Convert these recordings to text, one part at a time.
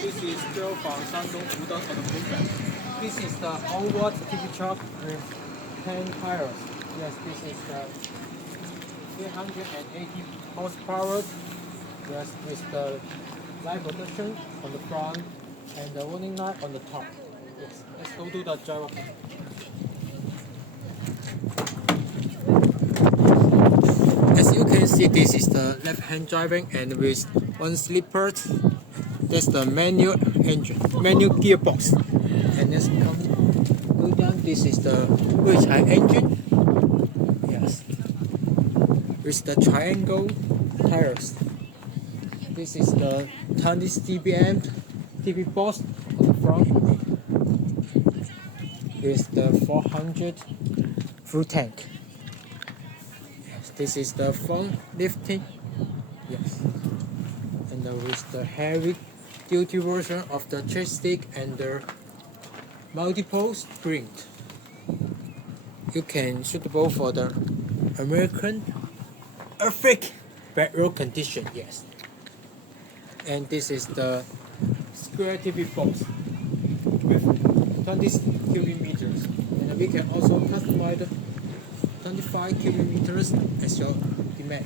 This is still from Shandong Wudang Automobile. This is the onboard TV truck with 10 tires. Yes, this is the 380 horsepower. Yes, with the light protection on the front and the warning light on the top. Yes, let's go to the driver. As you can see, this is the left-hand driving and with one slipper. That's the manual engine, manual gearbox. And let's go down. This is the WEICHAI engine. Yes, with the triangle tires. This is the 20 dBm TV box on the front with the 400 fuel tank. Yes, this is the front lifting. Yes, and with the heavy duty version of the joystick and the multiple spring. You can suitable for the American earthquake bad road condition. Yes. And this is the square TV box with 20 cubic meters, and we can also customize 25 cubic meters as your demand.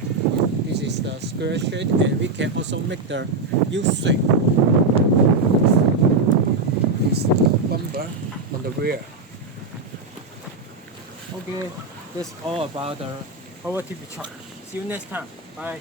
This is the square shape, and we can also make the U shape. This is the bumper on the rear. Okay, that's all about the HOWO TV truck. See you next time. Bye.